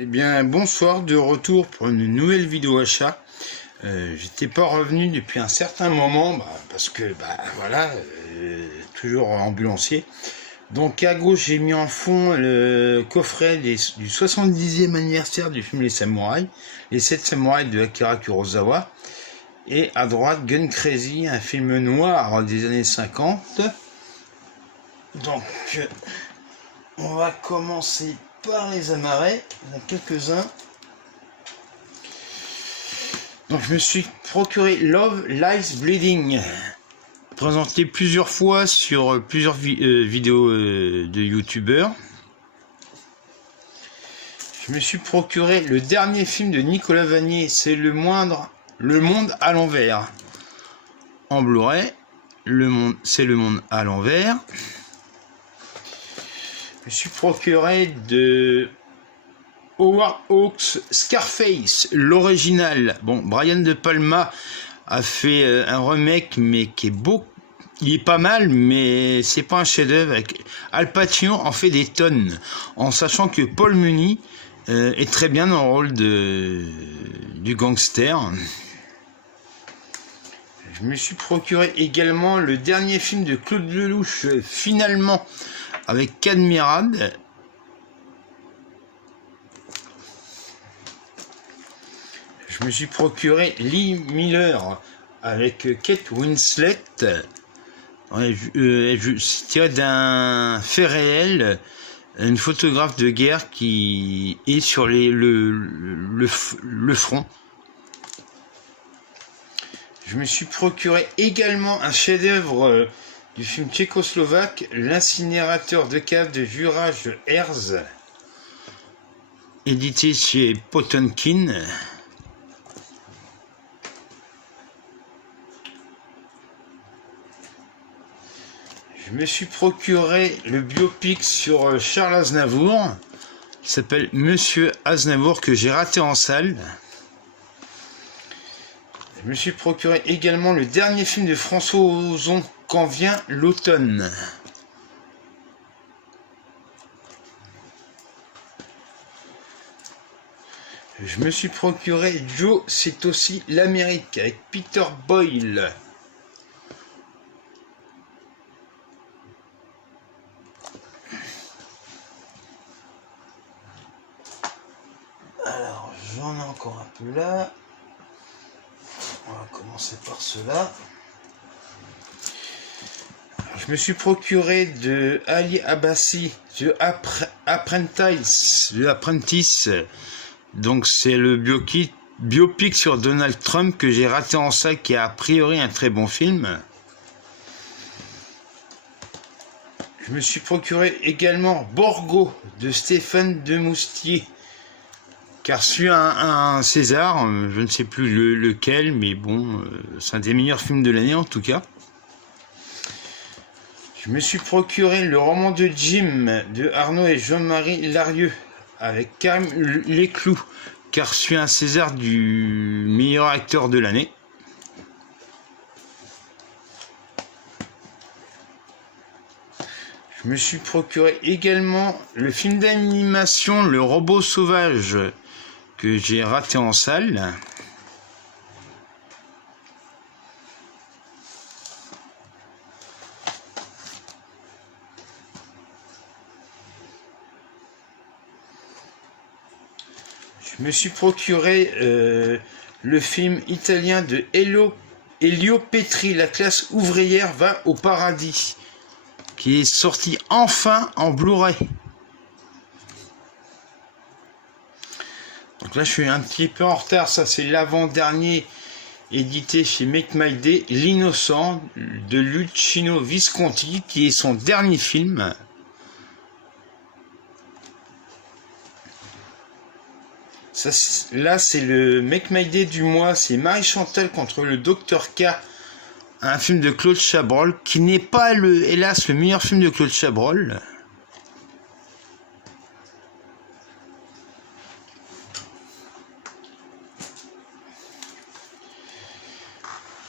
Eh bien, bonsoir, de retour pour une nouvelle vidéo achat. J'étais pas revenu depuis un certain moment, parce que, voilà, toujours ambulancier. Donc à gauche, j'ai mis en fond le coffret du 70e anniversaire du film Les Samouraïs, les 7 samouraïs de Akira Kurosawa. Et à droite, Gun Crazy, un film noir des années 50. Donc, on va commencer par les amarrer. Il y en a quelques-uns. Donc je me suis procuré Love Lies Bleeding, présenté plusieurs fois sur plusieurs vidéos de youtubeurs. Je me suis procuré le dernier film de Nicolas Vanier, c'est Le Monde à l'envers. En Blu-ray, c'est Le Monde à l'envers. Je me suis procuré de Howard Hawks Scarface, l'original. Bon, Brian De Palma a fait un remake, mais qui est beau. Il est pas mal, mais c'est pas un chef-d'œuvre. Al Pacino en fait des tonnes, en sachant que Paul Muni est très bien dans le rôle du gangster. Je me suis procuré également le dernier film de Claude Lelouch, finalement, avec Cadmirad. Je me suis procuré Lee Miller avec Kate Winslet. C'est tiré d'un fait réel, une photographe de guerre qui est sur le front. Je me suis procuré également un chef-d'œuvre du film tchécoslovaque, L'incinérateur de cave de Juraj Herz, édité chez Potemkin. Je me suis procuré le biopic sur Charles Aznavour, qui s'appelle Monsieur Aznavour, que j'ai raté en salle. Je me suis procuré également le dernier film de François Ozon, Quand vient l'automne. Je me suis procuré Joe, c'est aussi l'Amérique, avec Peter Boyle. Alors, j'en ai encore un peu là. On va commencer par cela. Alors, je me suis procuré de Ali Abbasi, The Apprentice. Donc, c'est le biopic sur Donald Trump que j'ai raté en salle, qui est a priori un très bon film. Je me suis procuré également Borgo de Stéphane Demoustier, qui a reçu un César, je ne sais plus lequel, mais bon, c'est un des meilleurs films de l'année en tout cas. Je me suis procuré le roman de Jim de Arnaud et Jean-Marie Larieux, avec Karim Leclou, qui a reçu un César du meilleur acteur de l'année. Je me suis procuré également le film d'animation Le Robot Sauvage, que j'ai raté en salle. Je me suis procuré le film italien de Elio Petri, La classe ouvrière va au paradis, qui est sorti enfin en Blu-ray. Donc là, je suis un petit peu en retard. Ça, c'est l'avant-dernier édité chez Make My Day, L'Innocent de Luchino Visconti, qui est son dernier film. Ça, là, c'est le Make My Day du mois. C'est Marie-Chantal contre le Dr K, un film de Claude Chabrol, qui n'est pas, hélas, le meilleur film de Claude Chabrol.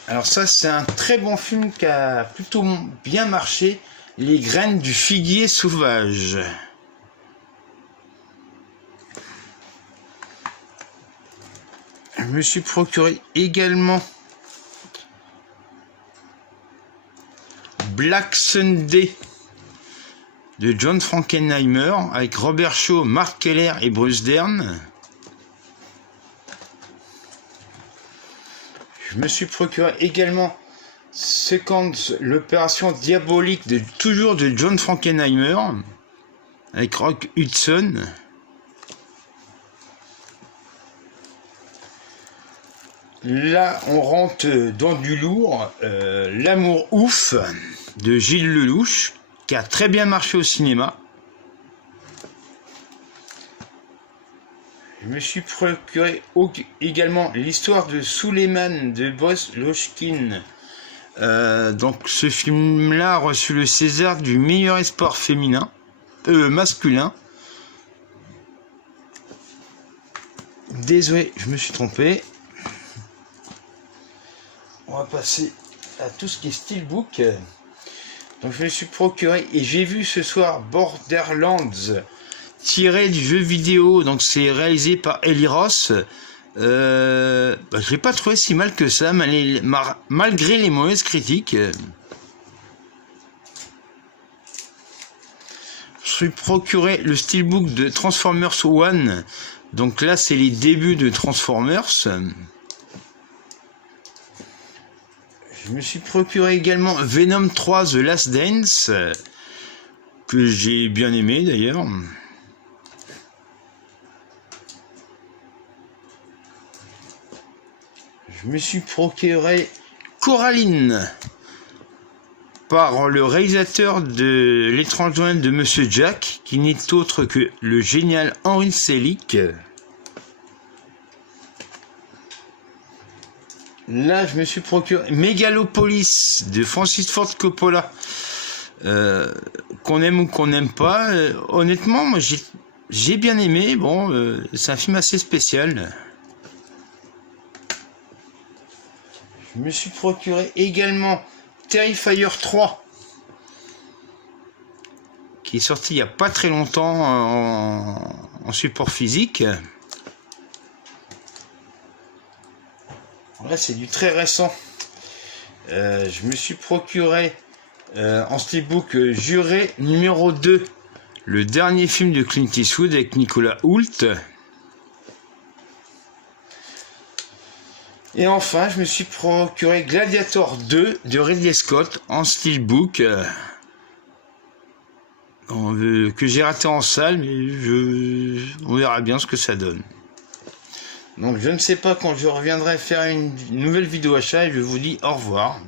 Alors ça, c'est un très bon film qui a plutôt bien marché, Les graines du figuier sauvage. Je me suis procuré également Black Sunday de John Frankenheimer avec Robert Shaw, Mark Keller et Bruce Dern. Je me suis procuré également Second, l'opération diabolique toujours de John Frankenheimer avec Rock Hudson. Là, on rentre dans du lourd. L'amour ouf de Gilles Lelouch, qui a très bien marché au cinéma. Je me suis procuré également l'histoire de Suleiman de Boris Lochkin. Donc ce film-là a reçu le César du meilleur espoir masculin. Désolé, je me suis trompé. On va passer à tout ce qui est steelbook. Donc je me suis procuré et j'ai vu ce soir Borderlands tiré du jeu vidéo. Donc c'est réalisé par Eli Roth. Je l'ai pas trouvé si mal que ça malgré les mauvaises critiques. Je me suis procuré le steelbook de Transformers One. Donc là c'est les débuts de Transformers. Je me suis procuré également Venom 3 The Last Dance, que j'ai bien aimé d'ailleurs. Je me suis procuré Coraline par le réalisateur de L'étrange Noël de Monsieur Jack, qui n'est autre que le génial Henry Selick. Là, je me suis procuré Megalopolis de Francis Ford Coppola. Qu'on aime ou qu'on n'aime pas, honnêtement, moi j'ai bien aimé. Bon, c'est un film assez spécial. Je me suis procuré également Terrifier 3, qui est sorti il n'y a pas très longtemps en support physique. Là, c'est du très récent. Je me suis procuré en steelbook Juré numéro 2, le dernier film de Clint Eastwood avec Nicolas Hoult. Et enfin, je me suis procuré Gladiator 2 de Ridley Scott en steelbook que j'ai raté en salle, mais on verra bien ce que ça donne. Donc je ne sais pas quand je reviendrai faire une nouvelle vidéo achat et je vous dis au revoir.